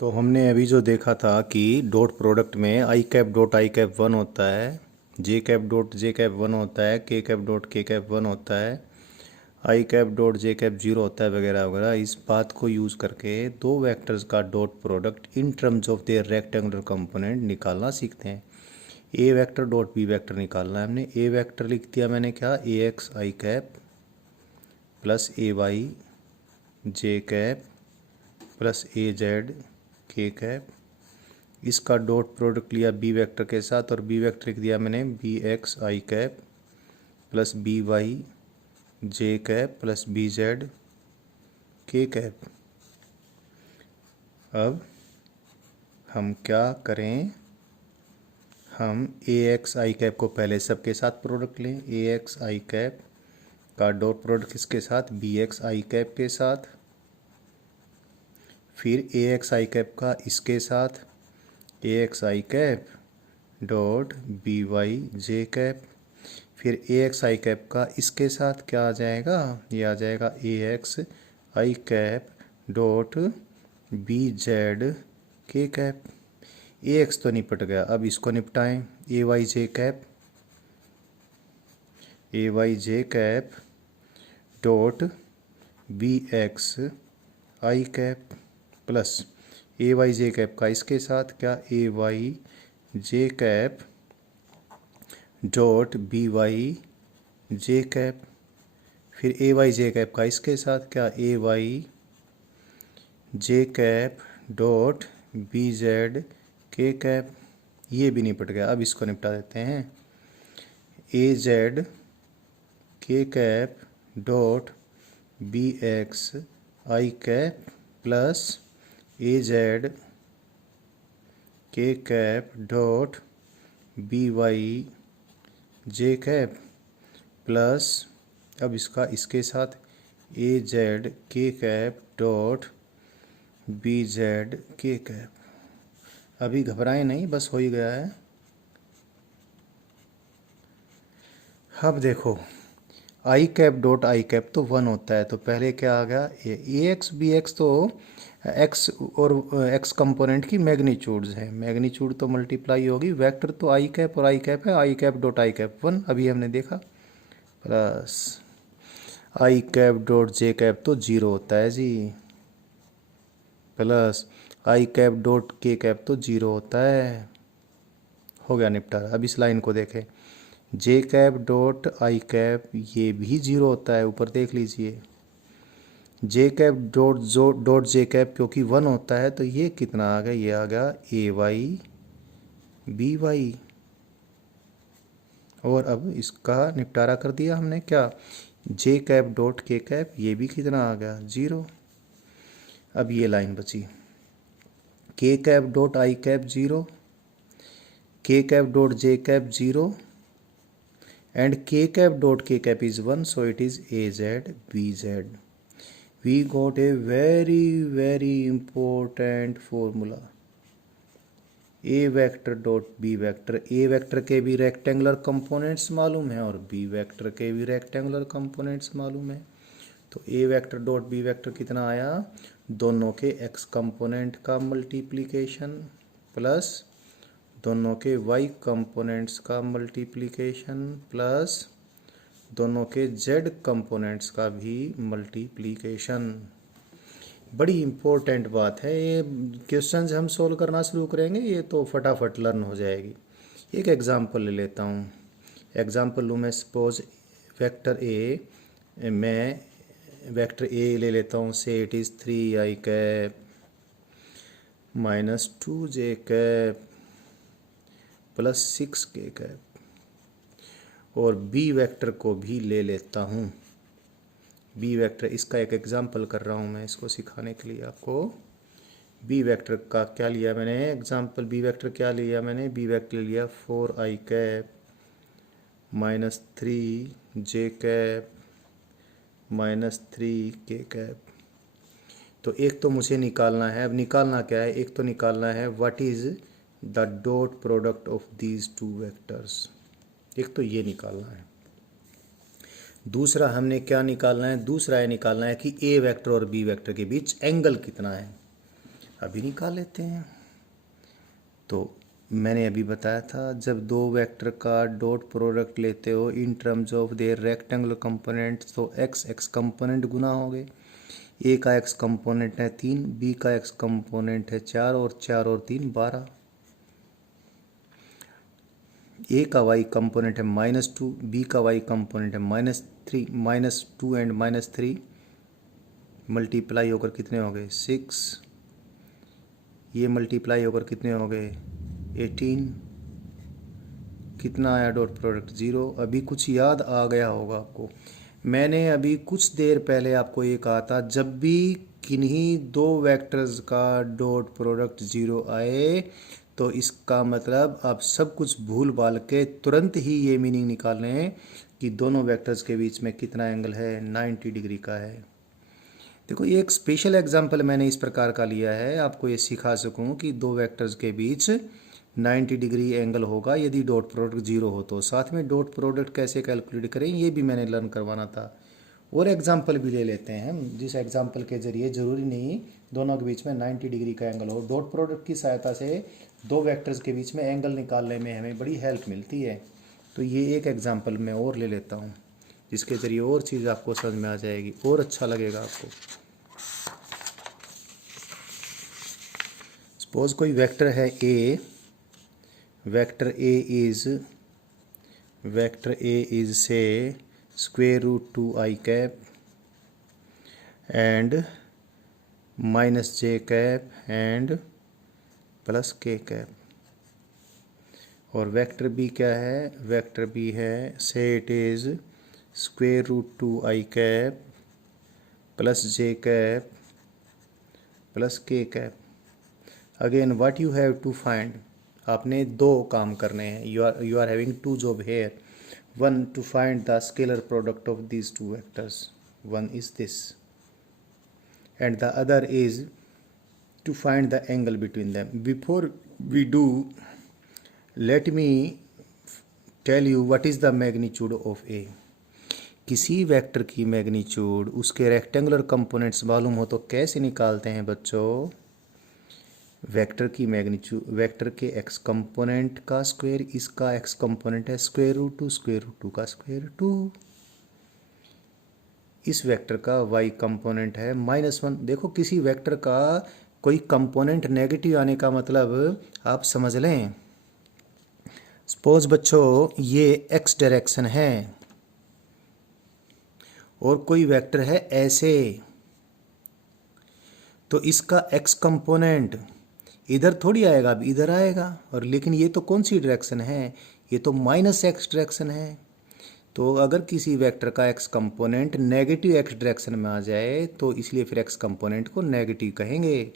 तो हमने अभी जो देखा था कि डॉट प्रोडक्ट में I cap dot I cap one होता है, J cap dot J cap one होता है, K cap dot K cap one होता है, I cap dot J cap zero होता है, वगैरह वगैरह। इस बात को यूज़ करके दो वेक्टर्स का dot product in terms of their rectangular component निकालना सीखते हैं। ए वेक्टर डॉट बी वेक्टर निकालना है हमने। ए वेक्टर लिख दिया मैंने, क्या, ए एक्स आई कैप प्लस ए वाई जे कैप प्लस ए जेड के कैप। इसका डॉट प्रोडक्ट लिया बी वेक्टर के साथ और बी वेक्टर लिख दिया मैंने बी एक्स आई कैप प्लस बी वाई जे कैप प्लस बी जेड के कैप। अब हम क्या करें, हम ए एक्स आई कैप को पहले सबके साथ प्रोडक्ट लें। ए एक्स आई कैप का डॉट प्रोडक्ट किसके साथ, बी एक्स आई कैप के साथ। फिर ए एक्स आई कैप का इसके साथ ए एक्स आई कैप डॉट बी वाई जे कैप। फिर ए एक्स आई कैप का इसके साथ क्या आ जाएगा, ये आ जाएगा ए एक्स आई कैप डॉट बी जेड के कैप। ए एक्स तो निपट गया, अब इसको निपटाएं। ए वाई जे कैप, ए वाई जे कैप डॉट बी एक्स आई कैप प्लस ए वाई जे कैप का इसके साथ क्या, ए वाई जे कैप डॉट बी वाई जे कैप। फिर ए वाई जे कैप का इसके साथ क्या, ए वाई जे कैप डॉट बी जेड के कैप। ये भी निपट गया, अब इसको निपटा देते हैं। ए जेड के कैप डॉट बी एक्स आई कैप प्लस ए जेड के कैप डॉट बी वाई जे कैप प्लस, अब इसका इसके साथ ए जेड के कैप डॉट बी जेड के कैप। अभी घबराएं नहीं, बस हो ही गया है। अब देखो, I cap dot I cap तो वन होता है, तो पहले क्या आ गया, ए एक्स बी एक्स तो एक्स और एक्स कंपोनेंट की मैग्नीट्यूड्स है, मैग्नीट्यूड तो मल्टीप्लाई होगी। वेक्टर तो आई कैप और आई कैप है, I cap dot I cap one अभी हमने देखा, plus I cap dot J cap तो जीरो होता है जी, plus I cap dot K cap तो जीरो होता है। हो गया निपटारा। अब इस लाइन को देखें, जे कैप डॉट आई कैप ये भी जीरो होता है, ऊपर देख लीजिए। जे कैप डॉट जे कैप क्योंकि वन होता है, तो ये कितना आ गया, ये आ गया ए वाई बी वाई। और अब इसका निपटारा कर दिया हमने, क्या, जे कैप डॉट के कैप ये भी कितना आ गया, जीरो। अब ये लाइन बची, K cap dot I cap zero, K cap dot J cap zero and k cap dot k cap is 1, so it is az bz. We got a very important formula, a vector dot b vector। a vector के भी rectangular components मालूम है और b vector के भी rectangular components मालूम है। तो a vector dot b vector कितना आया, दोनों के x कंपोनेंट का मल्टीप्लिकेशन प्लस दोनों के y कंपोनेंट्स का मल्टीप्लिकेशन प्लस दोनों के z कंपोनेंट्स का भी मल्टीप्लिकेशन। बड़ी इम्पोर्टेंट बात है ये। क्वेश्चंस हम सोल्व करना शुरू करेंगे ये तो फटाफट लर्न हो जाएगी। एक एग्जांपल ले लेता हूँ। एग्जांपल लूँ मैं, सपोज वेक्टर ए, मैं वेक्टर ए ले लेता हूँ, से it is 3 i cap minus 2j cap plus 6k cap. और बी वेक्टर को भी ले लेता हूँ। बी वेक्टर, इसका एक एग्जांपल कर रहा हूँ मैं इसको सिखाने के लिए आपको। बी वेक्टर का क्या लिया मैंने एग्जांपल, बी वेक्टर क्या लिया मैंने, बी वेक्टर लिया 4i cap minus 3j cap minus 3k cap. तो एक तो मुझे निकालना है, अब निकालना क्या है, एक तो निकालना है what is the dot product of these two vectors, एक तो ये निकालना है। दूसरा हमने क्या निकालना है, दूसरा ये निकालना है कि ए वेक्टर और बी वेक्टर के बीच एंगल कितना है। अभी निकाल लेते हैं। तो मैंने अभी बताया था, जब दो वेक्टर का डॉट प्रोडक्ट लेते हो in terms of their rectangular component, तो एक्स एक्स कंपोनेंट गुना हो गए। ए का एक्स कंपोनेंट है 3, बी का एक्स कंपोनेंट है 4, और 4 और 3 12। ए का वाई कंपोनेंट है -2, बी का वाई कंपोनेंट है -3, -2 एंड -3 मल्टीप्लाई होकर कितने हो गए 6, ये मल्टीप्लाई होकर कितने हो गए 18। कितना आया डॉट प्रोडक्ट 0। अभी कुछ याद आ गया होगा आपको। मैंने अभी कुछ देर पहले आपको ये कहा था, जब भी किन्हीं दो वेक्टर्स का डॉट प्रोडक्ट 0 आए तो इसका मतलब आप सब कुछ भूल भाल के तुरंत ही ये मीनिंग निकाल लें कि दोनों वेक्टर्स के बीच में कितना एंगल है, 90 डिग्री का है। देखो, ये एक स्पेशल एग्जांपल मैंने इस प्रकार का लिया है, आपको ये सिखा सकूं कि दो वेक्टर्स के बीच 90 डिग्री एंगल होगा यदि डॉट प्रोडक्ट 0 हो तो। साथ में डॉट प्रोडक्ट कैसे कैलकुलेट करें ये भी मैंने लर्न करवाना था। और एग्जांपल भी ले लेते हैं हम, जिस एग्जांपल के जरिए ज़रूरी नहीं दोनों के बीच में 90 डिग्री का एंगल हो। डॉट प्रोडक्ट की सहायता से दो वेक्टर्स के बीच में एंगल निकालने में हमें बड़ी हेल्प मिलती है। तो ये एक एग्जांपल मैं और ले लेता हूँ, जिसके ज़रिए और चीज़ आपको समझ में आ जाएगी और अच्छा लगेगा आपको। सपोज कोई वेक्टर है ए, vector A is say √2i cap and -j cap and +k cap. और वेक्टर बी क्या है, वेक्टर बी है say it is √2i cap +j cap +k cap. Again what you have to find, आपने दो काम करने हैं। You are having two job here. One, to find the scalar product of these two vectors, one is this, and the other is to find the angle between them. Before we do, let me tell you what is the magnitude of A. किसी vector की magnitude उसके rectangular components मालूम हो तो कैसे निकालते हैं बच्चों? वेक्टर की मैग्नीट्यूड, वेक्टर के एक्स कंपोनेंट का स्क्वायर, इसका एक्स कंपोनेंट है √2 का स्क्वायर 2। इस वेक्टर का वाई कंपोनेंट है -1। देखो, किसी वेक्टर का कोई कंपोनेंट नेगेटिव आने का मतलब आप समझ लें। सपोज बच्चों ये एक्स डायरेक्शन है और कोई वेक्टर है ऐसे, तो इसका एक्स कंपोनेंट इधर थोड़ी आएगा, अब इधर आएगा। और लेकिन ये तो कौन सी डायरेक्शन है, ये तो -x डायरेक्शन है। तो अगर किसी वेक्टर का x component negative x direction में आ जाए तो इसलिए फिर एक्स कंपोनेंट को नेगेटिव कहेंगे।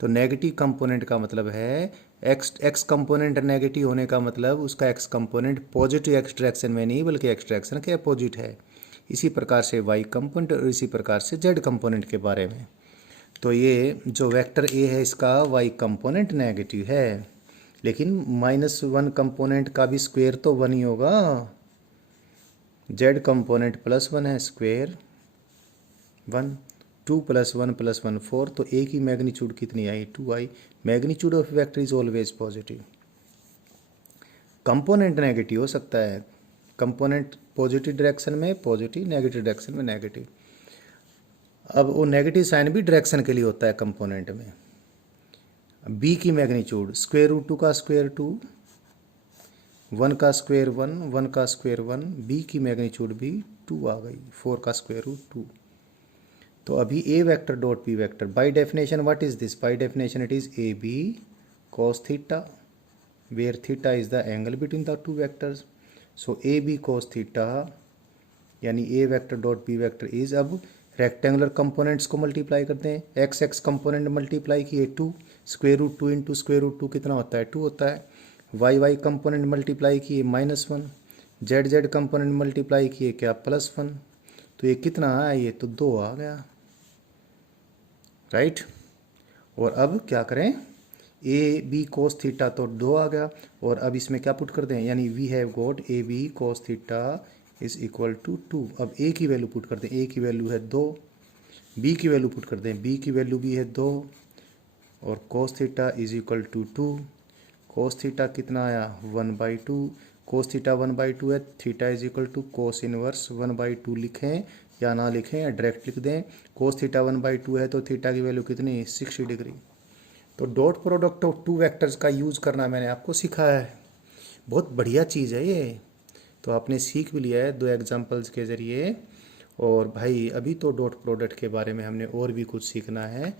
तो नेगेटिव कंपोनेंट का मतलब है एक्स कंपोनेंट नेगेटिव होने का मतलब उसका x component positive x direction में नहीं बल्कि एक्स डायरेक्शन के अपोजिट है। इसी प्रकार से वाई कंपोनेंट और इसी प्रकार से जेड कंपोनेंट के बारे में। तो ये जो वेक्टर ए है इसका वाई कंपोनेंट नेगेटिव है, लेकिन -1 कंपोनेंट का भी स्क्वायर तो 1 ही होगा। जेड कंपोनेंट +1 है, स्क्वायर 1, 2 + 1 + 1 4। तो ए की मैग्नीट्यूड कितनी आई, 2 आई। Magnitude of vector is always positive. Component negative हो सकता है, कंपोनेंट पॉजिटिव डायरेक्शन में पॉजिटिव, नेगेटिव डायरेक्शन में नेगेटिव। अब वो नेगेटिव साइन भी डायरेक्शन के लिए होता है कंपोनेंट में। बी की मैग्नीट्यूड √2 का स्क्वायर 2, 1 का स्क्वायर 1, 1 का स्क्वायर 1। बी की मैग्नीट्यूड भी 2 आ गई, 4 का स्क्वायर रूट 2। तो अभी A vector dot B vector, by definition what is this, by definition it is A B cos theta, where theta is the angle between the two vectors. So A B cos theta यानी A vector dot B vector is, अब rectangular components को multiply करते हैं। X x component multiply किए 2, √2 into √2 कितना होता है 2 होता है। वाई वाई कंपोनेंट मल्टीप्लाई किए -1, जेड जेड कंपोनेंट मल्टीप्लाई किए क्या +1। तो ये कितना आया, ये तो 2 आ गया, राइट। और अब क्या करें, ए बी cos थीटा तो 2 आ गया, और अब इसमें क्या पुट कर दें, यानी we have got A B cos theta is equal to 2। अब ए की वैल्यू पुट कर दें, ए की वैल्यू है 2, बी की वैल्यू पुट कर दें, बी की वैल्यू भी है 2, और cos theta is equal to 2। Cos theta कितना आया 1/2। कोस थीटा 1/2 है, theta is equal to cos inverse 1/2 लिखें या ना लिखें या डायरेक्ट लिख दें। कोस थीटा 1/2 है तो थीटा की वैल्यू कितनी 60 डिग्री। तो dot product of two vectors का यूज़ करना मैंने आपको सिखाया है, बहुत बढ़िया चीज़ है ये। तो आपने सीख भी लिया है 2 एग्जांपल्स के ज़रिए। और भाई अभी तो डॉट प्रोडक्ट के बारे में हमने और भी कुछ सीखना है।